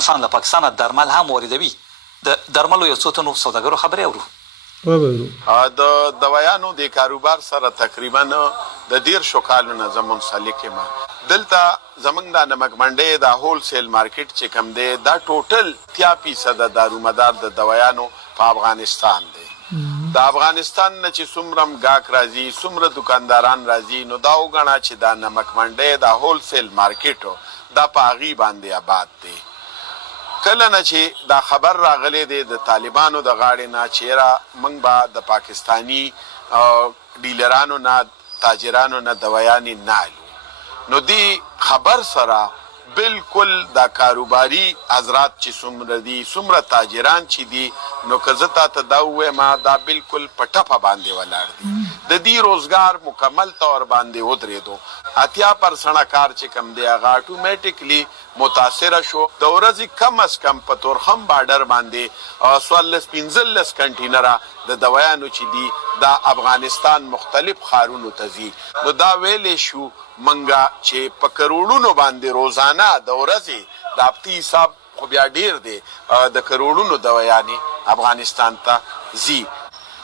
افغانستان له پاکستانه درمل هم واردوي. د درملو یو څو تنو سوداګرو خبرې اورو. د دوايانو د کاروبار سره تقریبا د 10 کالو نه زمون سلیکه ما دلته زمنګ د نمک منډي د هول سیل مارکیټ چې کم دی دا ټوټل 30% د دارومدار د دوايانو په افغانستان دی. د افغانستان نه چې څومره گاک راځي څومره دکانداران راځي نو دا وګڼه چې دا نمک منډي د هول سیل مارکیټ دا پاغي باندې آباد دی. کله نه چې دا خبر راغلی دی د طالبانو د غاړې نه چیرې موږ به د پاکستانی ډیلرانو نه تاجرانو نه دوايانې نه الو نو دی خبر سره بالکل دا کاروباري حضرات چې څومره دي څومره تاجران چې دي نو که زه تاته دا ووایم دا بالکل په ټپه باندې ولاړ دي. د دې روزګار مکمل طور باندې ودرېدو. 80% کار چې کم دی هغه اټومیټیکلی متاثره شو. د ورځې کم از کم په تورخم بارډر باندې 14-15 کنټینره د دوايانو چې دي دا افغانستان مختلف ښارونو ته ځي. نو دا ویلې شو منګه چې په کروڑونو باندې روزانه د ورځې د هفتې حساب خو بیا ډیر دی د کروڑونو دوايانې افغانستان ته ځي.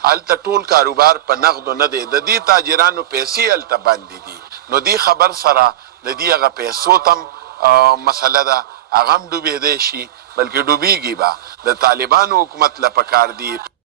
هلته ټول کاروبار په نغدو نه دی. د دې تاجرانو پیسې هلته بندې دي. نو دې خبر سره د دې هغه پیسو تم مسله ده هغه هم ډوبېدی شي بلکې ډوبېږي به. د طالبانو حکومت له پکار دی